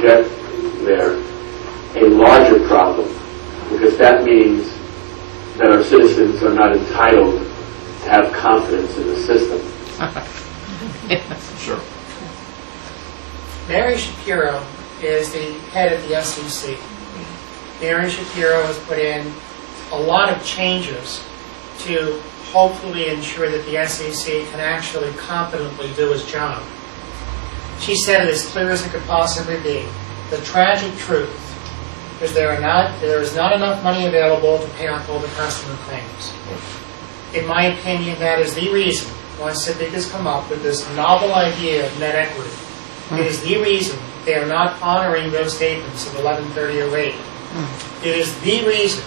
get there, a larger problem, because that means that our citizens are not entitled to have confidence in the system. Sure. Mary Shapiro is the head of the SEC. Mary Shapiro has put in a lot of changes to hopefully ensure that the SEC can actually competently do its job. She said it as clear as it could possibly be. The tragic truth is there is not enough money available to pay off all the customer claims. In my opinion, that is the reason why CIPIC has come up with this novel idea of net equity. It is the reason they are not honoring those statements of 11/30/08. It is the reason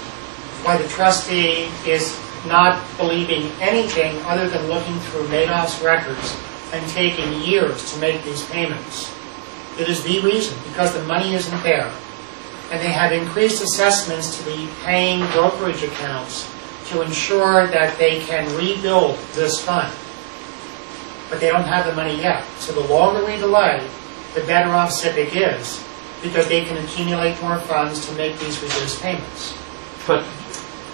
why the trustee is not believing anything other than looking through Madoff's records and taking years to make these payments. It is the reason, because the money isn't there. And they have increased assessments to be paying brokerage accounts to ensure that they can rebuild this fund. But they don't have the money yet. So the longer we delay, the better off CIPIC is, because they can accumulate more funds to make these reduced payments. But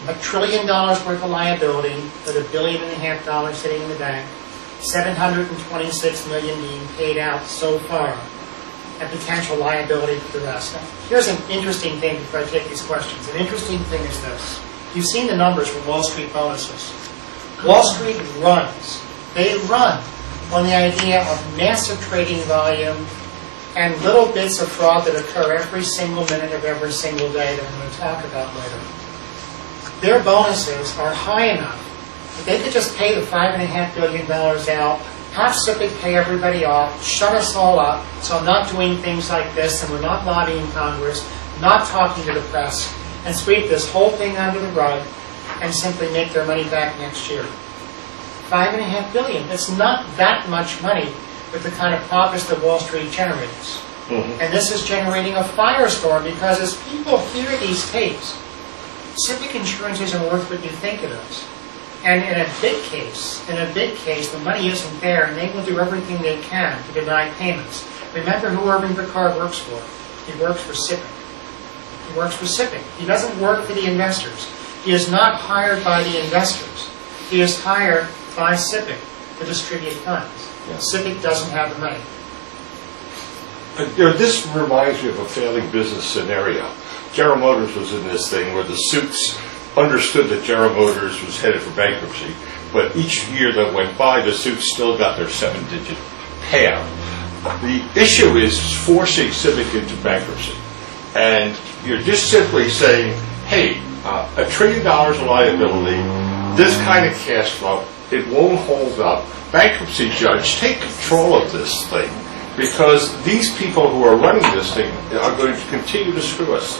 $1 trillion worth of liability with $1.5 billion sitting in the bank, $726 million being paid out so far, and potential liability for the rest. Now, here's an interesting thing before I take these questions. An interesting thing is this. You've seen the numbers for Wall Street bonuses. Wall Street runs. They run on the idea of massive trading volume and little bits of fraud that occur every single minute of every single day that I'm going to talk about later. Their bonuses are high enough that they could just pay the $5.5 billion out, have CIPIC pay everybody off, shut us all up, so I'm not doing things like this, and we're not lobbying Congress, not talking to the press, and sweep this whole thing under the rug and simply make their money back next year. $5.5 billion. It's not that much money with the kind of profits that Wall Street generates. And this is generating a firestorm, because as people hear these tapes, CIPIC insurance isn't worth what you think it is. And in a big case, the money isn't there, and they will do everything they can to deny payments. Remember who Irving Picard works for. He works for CIPIC. He works for CIPIC. He doesn't work for the investors. He is not hired by the investors. He is hired by CIPIC to distribute funds. Yeah. CIPIC doesn't have the money. This reminds me of a failing business scenario. General Motors was in this thing where the suits understood that General Motors was headed for bankruptcy, but each year that went by, the suits still got their 7-digit payout. The issue is forcing CIPIC into bankruptcy. And you're just simply saying, hey, $1 trillion of liability, this kind of cash flow, it won't hold up. Bankruptcy judge, take control of this thing, because these people who are running this thing are going to continue to screw us.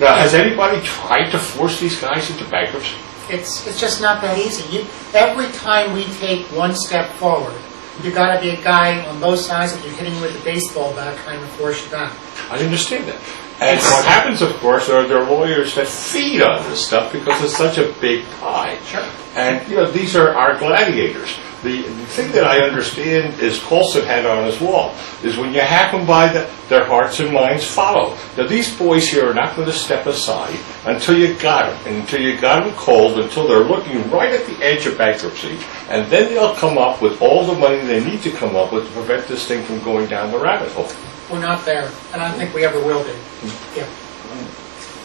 Now, has anybody tried to force these guys into bankruptcy? It's just not that easy. Every time we take one step forward, you've got to be a guy on both sides that you're hitting with a baseball bat trying to force you back. I understand that. And what happens, of course, are there lawyers that feed on this stuff because it's such a big pie. Sure. And, these are our gladiators. The thing that I understand is Colson had on his wall is when you have them by their hearts and minds follow. Now, these boys here are not going to step aside until you got them, and until you got them cold, until they're looking right at the edge of bankruptcy, and then they'll come up with all the money they need to come up with to prevent this thing from going down the rabbit hole. We're not there, and I don't think we ever will be. Yeah.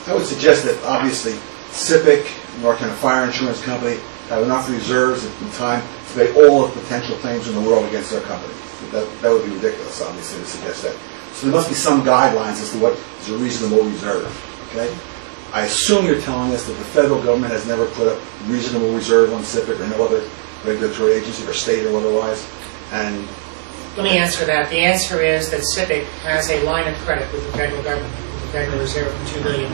I would suggest that obviously CIPIC, North Carolina Fire Insurance Company, have enough reserves and time to pay all the potential claims in the world against their company. That would be ridiculous, obviously, to suggest that. So there must be some guidelines as to what is a reasonable reserve. Okay? I assume you're telling us that the federal government has never put a reasonable reserve on CIPIC or no other regulatory agency or state or otherwise. And let me answer that. The answer is that CIPIC has a line of credit with the federal government, with the Federal Reserve, for $2 billion.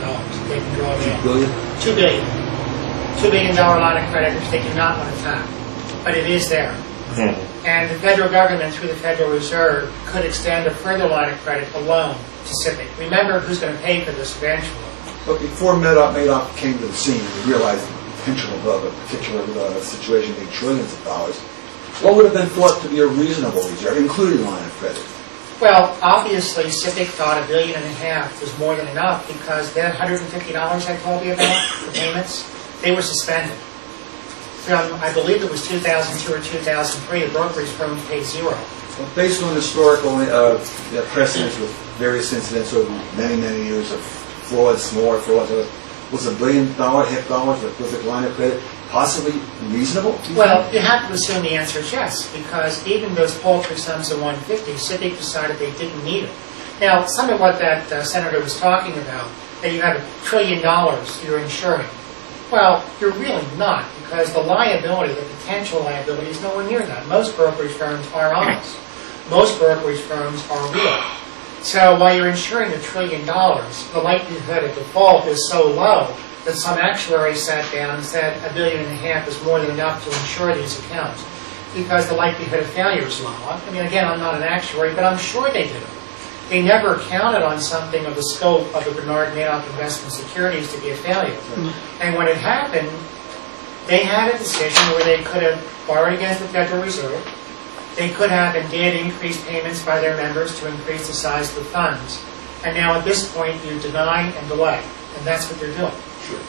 They can draw it in. $2 billion? $2 billion. $2 billion line of credit, which they do not want to tap. But it is there. And the federal government, through the Federal Reserve, could extend a further line of credit, a loan, to CIPIC. Remember who's going to pay for this eventually. But before Madoff came to the scene and we realized the potential of a particular situation being trillions of dollars, what would have been thought to be a reasonable reserve, including line of credit? Well, obviously, SIPC thought $1.5 billion was more than enough because that $150 I told you about, the payments, they were suspended. From, I believe it was 2002 or 2003, the brokerage firm paid zero. Well, based on historical precedents with various incidents over many, many years of frauds, smaller frauds, was $1 billion, $500,000 with a line of credit possibly reasonable? Well, you have to assume the answer is yes, because even those paltry sums of $150, SIPC decided they didn't need it. Now, some of what that senator was talking about, that you have $1 trillion you're insuring. Well, you're really not, because the liability, the potential liability, is nowhere near that. Most brokerage firms are honest. Most brokerage firms are real. So while you're insuring $1 trillion, the likelihood of default is so low that some actuary sat down and said $1.5 billion is more than enough to insure these accounts, because the likelihood of failure is low. I mean, again, I'm not an actuary, but I'm sure they did it. They never counted on something of the scope of the Bernard Madoff investment securities to be a failure. And when it happened, they had a decision where they could have borrowed against the Federal Reserve. They could have and did increase payments by their members to increase the size of the funds. And now at this point, you deny and delay. And that's what they're doing. Sure.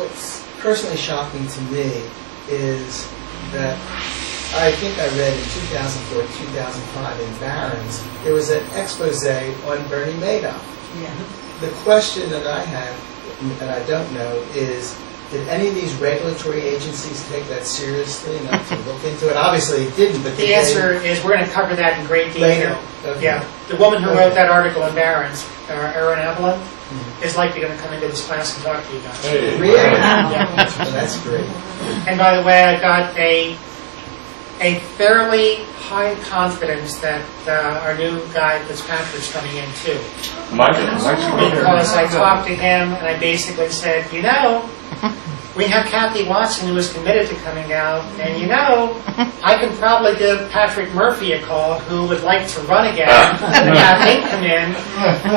What's personally shocking to me is that I think I read in 2004, 2005 in Barron's, there was an expose on Bernie Madoff. Yeah. The question that I have, and I don't know, is did any of these regulatory agencies take that seriously enough to look into it? Obviously it didn't, but The answer is we're going to cover that in great detail. Later. Okay. Yeah. The woman who wrote that article in Barron's, Erin Evelyn, is likely going to come into this class and talk to you guys. Hey. Really? Yeah. Well, that's great. And by the way, I got a fairly high confidence that our new guy, Fitzpatrick's coming in too. Because I talked to him and I basically said, you know, we have Kathy Watson who is committed to coming out, and you know, I can probably give Patrick Murphy a call who would like to run again and have him come in.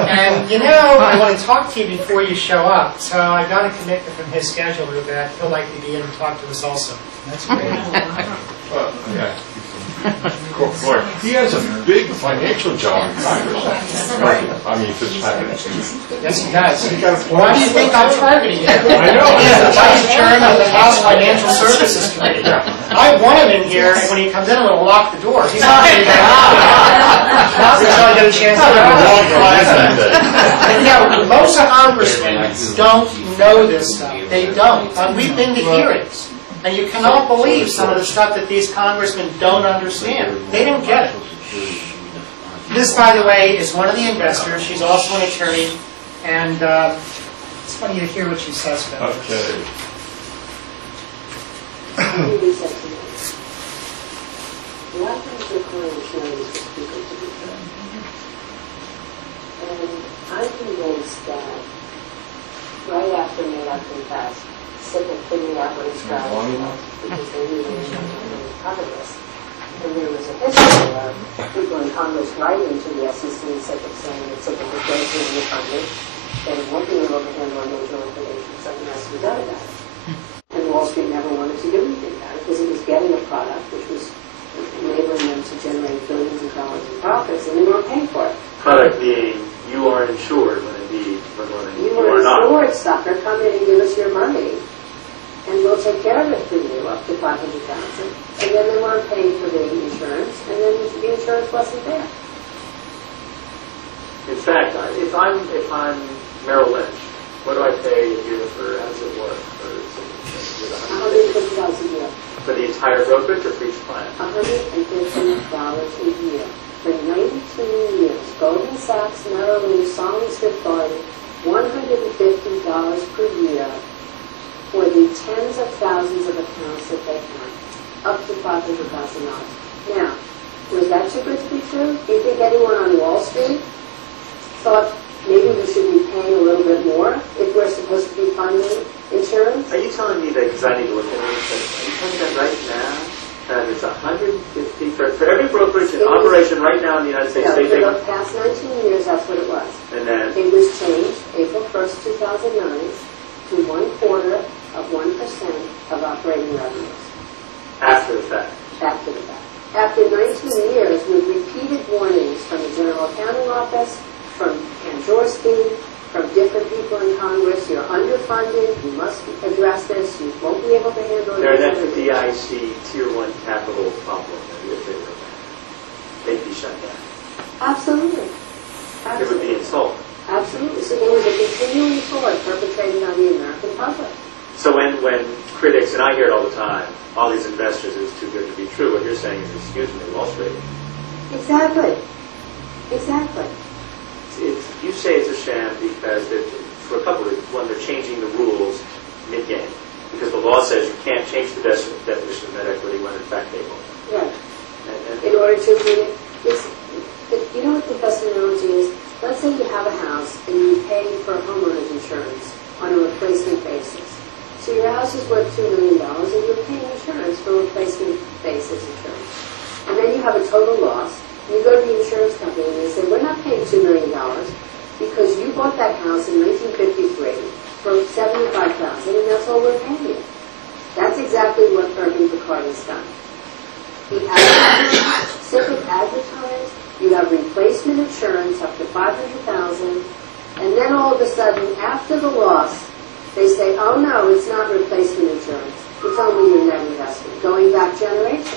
And you know, I want to talk to you before you show up. So I got a commitment from his scheduler that he'll likely be in to talk to us also. That's great. Yeah. Court. He has a big financial job in Congress. Right. I mean, Fitzpatrick. Yes, he does. Why do you think I'm targeting him? I know. He's the vice chairman of the House Financial Services Committee. I want him in here, and when he comes in, I'm going to lock the door. He's not going to get out. Not until I get a chance to go. Most congressmen don't know this stuff. They don't. We've been to hearings. And you cannot believe some of the stuff that these congressmen don't understand. They don't get it. This, by the way, is one of the investors. She's also an attorney. And it's funny to hear what she says about it. Okay. Why can't the car insurance for people to be fair? And I'm convinced that right after Madoff passed, SIPC figured out what his strategy was, because they knew they were going to cover this. And there was a history of people in Congress writing to the SEC and SIPC saying that SIPC was going through the funding, they won't be able to handle unusual information, something has to be done about it. And Wall Street never wanted to do anything about it, because it was getting a product which was enabling them to generate billions of dollars in profits, and they weren't paying for it. Product being, you are insured when indeed, you You are not. were insured, sucker, come in and give us your money, and we'll take care of it for you up to $500,000. And then they weren't paying for the insurance, and then the insurance wasn't there. In fact, if I'm Merrill Lynch, what do I pay a year for, how does it work? $150 a year. For the entire brokerage or for each client? $150 a year. For 19 years, Goldman Sachs, Merrill Lynch, solemnly stipulated $150 per year for the tens of thousands of accounts that they have, up to $500,000. Now, was that too good to be true? Do you think anyone on Wall Street thought maybe we should be paying a little bit more if we're supposed to be funding insurance? Are you telling me that, because I need to look at this, are you telling me that right now, that it's 150, for every brokerage in operation right now in the United States, No, they for take, the past 19 years, that's what it was. and then, It was changed April 1st, 2009 to 1/4 of 1% of operating revenues after the fact. after the fact. After 19 years, with repeated warnings from the General Accounting Office, from Jaworski, from different people in Congress, you're underfunded, you must address this, you won't be able to handle it. There, that's a DIC Tier 1 capital problem. They'd be shut down. Absolutely. It would be insulting. Absolutely. So there was a continuing fraud perpetrated on the American public. So when critics, and I hear it all the time, all these investors, it's too good to be true, what you're saying is, excuse me, Wall Street. Exactly. Exactly. You say it's a sham because, for a couple of reasons. One, they're changing the rules mid-game. Because the law says you can't change the definition of net equity when in fact they won't. Right. In order to include it, you know what the best analogy is? Let's say you have a house and you pay for homeowner's insurance on a replacement basis. So your house is worth $2 million and you're paying insurance for replacement basis insurance. And then you have a total loss. You go to the insurance company and they say, we're not paying $2 million because you bought that house in 1953 for $75,000 and that's all we're paying you. That's exactly what Irving Picard has done. He advertised, Civic advertised, you have replacement insurance up to $500,000, and then all of a sudden, after the loss, they say, oh no, it's not replacement insurance. It's only your net investment, going back generations.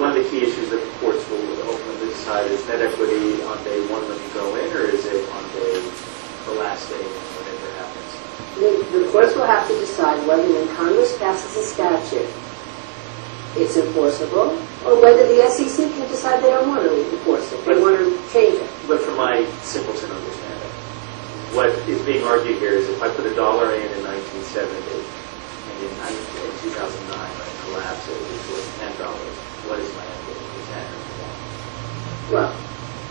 One of the key issues that the courts will ultimately decide is net equity on day one when you go in, or is it on the last day when it happens? The courts will have to decide whether when Congress passes a statute, it's enforceable, or whether the SEC can decide they don't want to enforce it, they want to change it. But from my simpleton understanding, what is being argued here is if I put $1 in 1970, and in 2009 when it collapsed, it was worth $10, what is my equity? Well,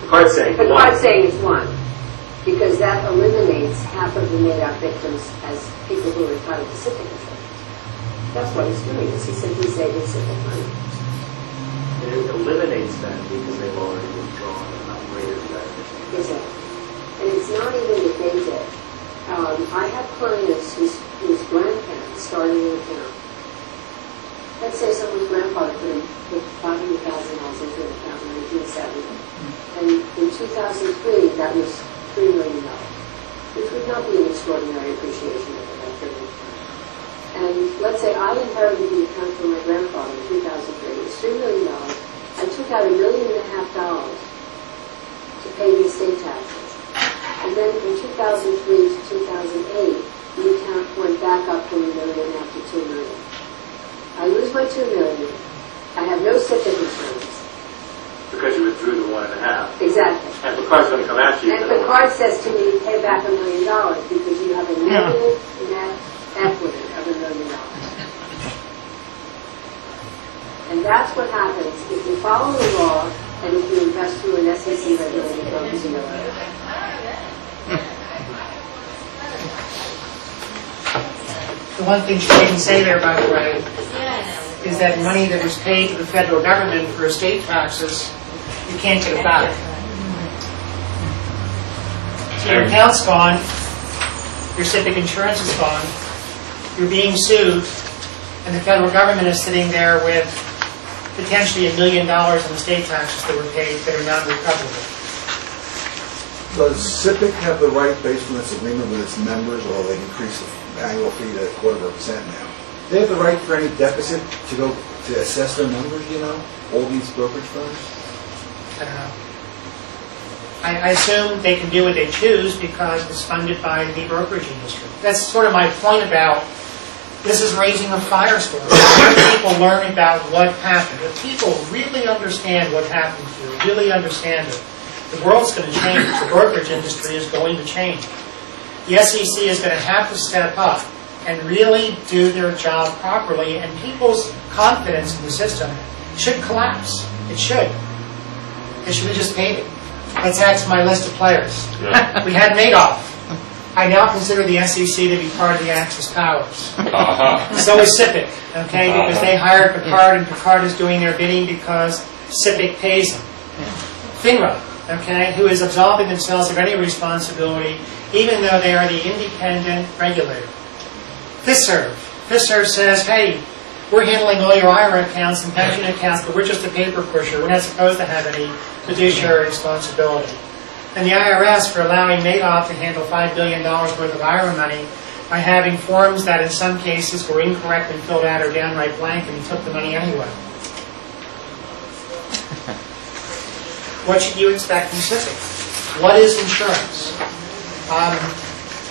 Picard's saying it's one, because that eliminates half of the Madoff victims as people who are entitled to civic insurance. That's what he's doing, is he's simply saving civic money. It eliminates them because they've already withdrawn and not waited for that. Exactly. And it's not even that they did. I have clients whose grandparents started an account. Let's say someone's grandfather put $500,000 into an account in 1970. And in 2003, that was $3 million, which would not be an extraordinary appreciation of that period of time. And let's say I inherited the account from my grandfather in 2003. It was $3 million. I took out $1.5 million to pay the estate taxes. And then from 2003 to 2008, the account went back up from $1.5 million to $2 million. I lose my $2 million. I have no civic insurance. Because you withdrew the 1.5. Exactly. And Picard's going to come after you. And Picard says to me, pay back $1 million because you have a negative net equity of $1 million. And that's what happens if you follow the law and if you invest through an SEC regulated broker-dealer. The one thing she didn't say there, by the way, is that money that was paid to the federal government for estate taxes, you can't get it back. So your account's gone, your civic insurance is gone, you're being sued, and the federal government is sitting there with potentially $1 million in estate taxes that were paid that are non-recoverable. Does SIPC have the right, based on its agreement with its members, or they increase the annual fee to 0.25% now? They have the right for any deficit to go to assess their numbers, you know, all these brokerage firms? I don't know. I assume they can do what they choose because it's funded by the brokerage industry. That's sort of my point about this is raising a firestorm. When people learn about what happened, if people really understand what happened here, really understand it, the world's going to change. The brokerage industry is going to change. The SEC is going to have to step up and really do their job properly, and people's confidence in the system should collapse. It should. They should have just paid it. Let's add to my list of players. Yeah. We had Madoff. I now consider the SEC to be part of the Axis powers. So is SIPC, okay, because they hired Picard, and Picard is doing their bidding because SIPC pays them. FINRA, okay, who is absolving themselves of any responsibility, even though they are the independent regulator. FISSERV says, hey, we're handling all your IRA accounts and pension accounts, but we're just a paper pusher. We're not supposed to have any fiduciary responsibility. And the IRS, for allowing Madoff to handle $5 billion worth of IRA money by having forms that in some cases were incorrectly filled out or downright blank, and he took the money anyway. What should you expect from Civic? What is insurance?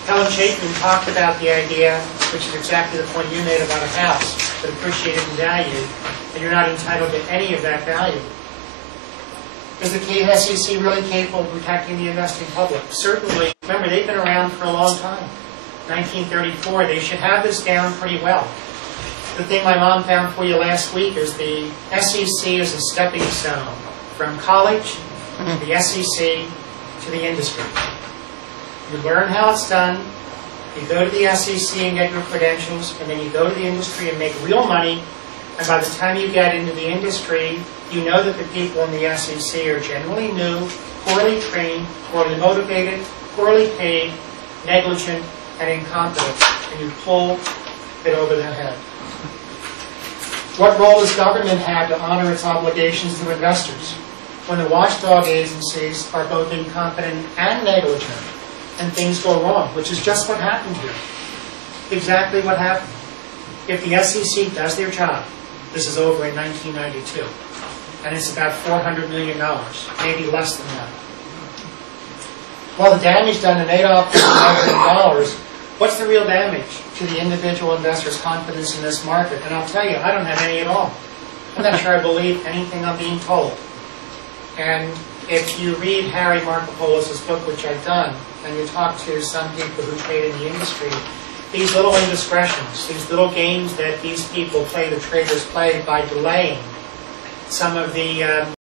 Helen Chapman talked about the idea, which is exactly the point you made about a house that appreciated in value, and you're not entitled to any of that value. Is the SEC really capable of protecting the investing public? Certainly. Remember, they've been around for a long time. 1934, they should have this down pretty well. The thing my mom found for you last week is the SEC is a stepping stone from college to the SEC to the industry. You learn how it's done, you go to the SEC and get your credentials, and then you go to the industry and make real money, and by the time you get into the industry, you know that the people in the SEC are generally new, poorly trained, poorly motivated, poorly paid, negligent, and incompetent, and you pull it over their head. What role does government have to honor its obligations to investors when the watchdog agencies are both incompetent and negligent and things go wrong, which is just what happened here. Exactly what happened. If the SEC does their job, this is over in 1992, and it's about $400 million, maybe less than that. Well, the damage done to Madoff is $1 million. What's the real damage to the individual investor's confidence in this market? And I'll tell you, I don't have any at all. I'm not sure I believe anything I'm being told. And if you read Harry Markopoulos's book, which I've done, and you talk to some people who trade in the industry, these little indiscretions, these little games that these people play, the traders play by delaying some of the